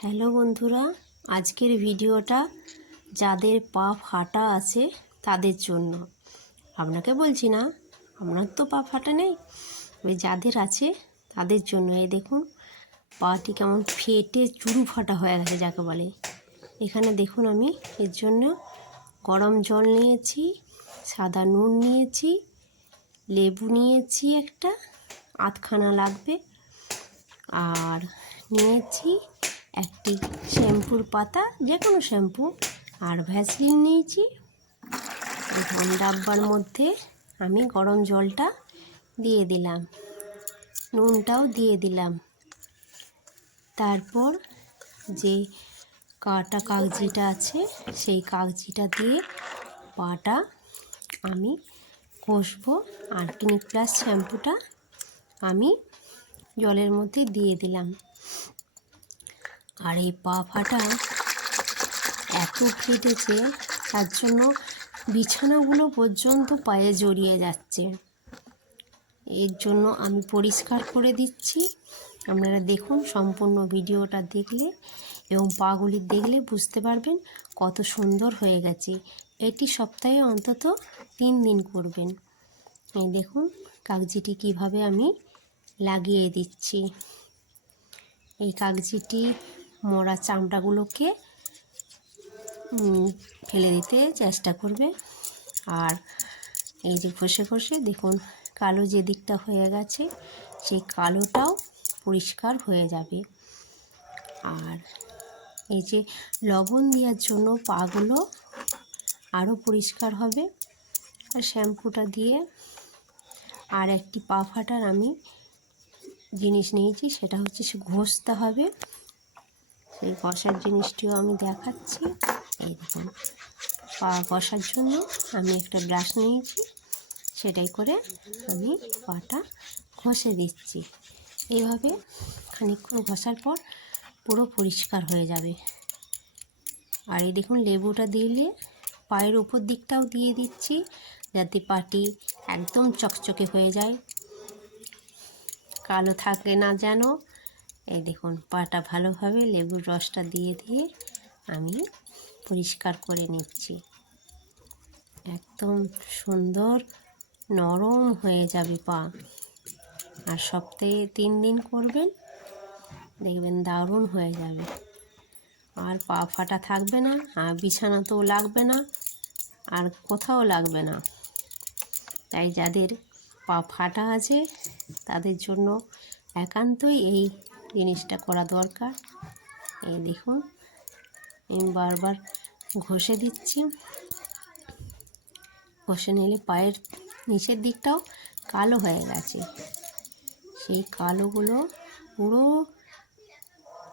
Hello বন্ধুরা, আজকের ভিডিওটা যাদের পা ফাটা আছে তাদের জন্য। আপনাকে বলছি না, আপনার তো পা ফাটা নেই, ওই যাদের আছে তাদের জন্য। এই দেখুন পাটি কেমন ফেটে চুরু ফাটা হয়ে গেছে যাকে বলে। এখানে দেখুন আমি এর জন্য গরম জল নিয়েছি, সাদা নুন নিয়েছি, লেবু নিয়েছি একটা আধখানা লাগবে, আর নিয়েছি একটি শ্যাম্পুর পাতা, যে কোনো শ্যাম্পু, আর ভ্যাসলিন নিয়েছি। এখন ডাব্বার মধ্যে আমি গরম জলটা দিয়ে দিলাম, নুনটাও দিয়ে দিলাম। তারপর যে কাটা কাগজিটা আছে সেই কাগজিটা দিয়ে পাটা আমি ঘষবো। আর ক্লিনিক প্লাস শ্যাম্পুটা আমি জলের মধ্যে দিয়ে দিলাম। আর এই পা ফাটা এত ফেটেছে, তার জন্য বিছানাগুলো পর্যন্ত পায়ে জড়িয়ে যাচ্ছে। এর জন্য আমি পরিষ্কার করে দিচ্ছি। আপনারা দেখুন, সম্পূর্ণ ভিডিওটা দেখলে এবং পাগুলি দেখলে বুঝতে পারবেন কত সুন্দর হয়ে গেছে। এটি সপ্তাহে অন্তত 3 দিন করবেন। এই দেখুন কাগজিটি কিভাবে আমি লাগিয়ে দিচ্ছি। এই কাগজিটি মরা চামড়াগুলোকে ফেলে দিতে চেষ্টা করবে। আর এই যে ঘষে ঘষে দেখুন কালো যে দিকটা হয়ে গেছে সেই কালোটাও পরিষ্কার হয়ে যাবে। আর এই যে লবণ দেওয়ার জন্য পাগুলো আরও পরিষ্কার হবে। আর শ্যাম্পুটা দিয়ে আর একটি পা ফাটার আমি জিনিস নিয়েছি, সেটা হচ্ছে সে ঘষতে হবে। সেই ঘষার জিনিসটিও আমি দেখাচ্ছি। এই দেখুন পা ঘষার জন্য আমি একটা ব্রাশ নিয়েছি, সেটাই করে আমি পাটা ঘষে দিচ্ছি। এইভাবে খানিকক্ষণ ঘষার পর পুরো পরিষ্কার হয়ে যাবে। আর এই দেখুন লেবুটা দিলে পায়ের উপর দিকটাও দিয়ে দিচ্ছি, যাতে পাটি একদম চকচকে হয়ে যায়, কালো থাকে না যেন। এই দেখুন পাটা ভালোভাবে লেবুর রসটা দিয়ে দিয়ে আমি পরিষ্কার করে নিচ্ছি। একদম সুন্দর নরম হয়ে যাবে পা। আর সপ্তাহে 3 দিন করবেন, দেখবেন দারুণ হয়ে যাবে। আর পা ফাটা থাকবে না, আর বিছানাতেও লাগবে না, আর কোথাও লাগবে না। তাই যাদের পা ফাটা আছে তাদের জন্য একান্তই এই জিনিসটা করা দরকার। এই দেখুন আমি বারবার ঘষে দিচ্ছি। ঘষে নিলে পায়ের নিচের দিকটাও কালো হয়ে গেছে, সেই কালোগুলো পুরো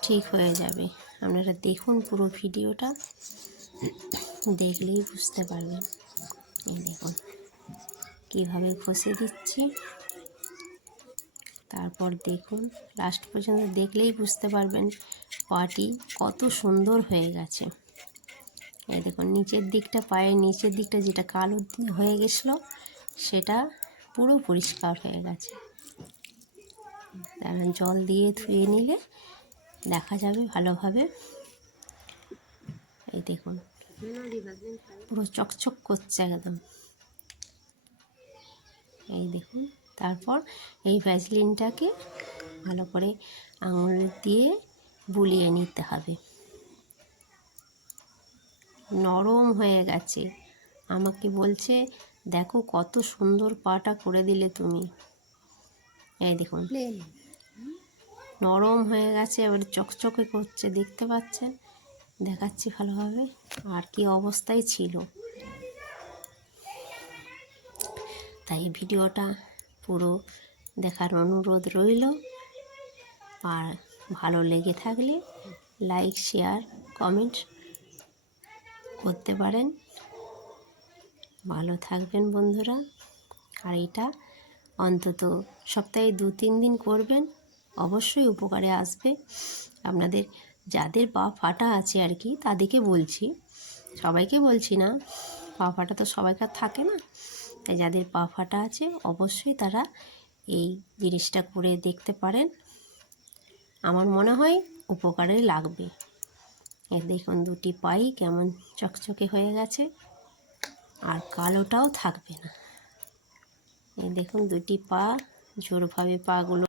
ঠিক হয়ে যাবে। আপনারা দেখুন পুরো ভিডিওটা, দেখলেই বুঝতে পারবেন। এই দেখুন কীভাবে ঘষে দিচ্ছি। তারপর দেখুন লাস্ট পর্যন্ত দেখলেই বুঝতে পারবেন পাটি কত সুন্দর হয়ে গেছে। এই দেখুন নিচের দিকটা, পায়ের নিচের দিকটা যেটা কালো হয়ে গেছিলো সেটা পুরো পরিষ্কার হয়ে গেছে। জল দিয়ে ধুয়ে নিলে দেখা যাবে ভালোভাবে। এই দেখুন পুরো চকচক করছে একদম। এই দেখুন তারপর এই ভ্যাসলিনটাকে ভালো করে আঙুল দিয়ে বুলিয়ে নিতে হবে। নরম হয়ে গেছে, আমাকে বলছে দেখো কত সুন্দর পাটা করে দিলে তুমি। এই দেখুন নরম হয়ে গেছে, এবার চকচকে করছে, দেখতে পাচ্ছেন, দেখাচ্ছি ভালোভাবে। আর কি অবস্থায় ছিল, তাই ভিডিওটা পুরো দেখার অনুরোধ রইল। আর ভালো লেগে থাকলে লাইক, শেয়ার, কমেন্ট করতে পারেন। ভালো থাকবেন বন্ধুরা। আর এটা অন্তত সপ্তাহে 2-3 দিন করবেন, অবশ্যই উপকারে আসবে আপনাদের। যাদের পা ফাটা আছে আর কি তাদেরকে বলছি, সবাইকে বলছি না, পা ফাটা তো সবাইকার থাকে না। তাই যাদের পা ফাটা আছে অবশ্যই তারা এই জিনিসটা করে দেখতে পারেন। আমার মনে হয় উপকারে লাগবে। এই দেখুন দুটি পাই কেমন চকচকে হয়ে গেছে, আর কালোটাও থাকবে না। এই দেখুন দুটি পা জোরভাবে পাগুলো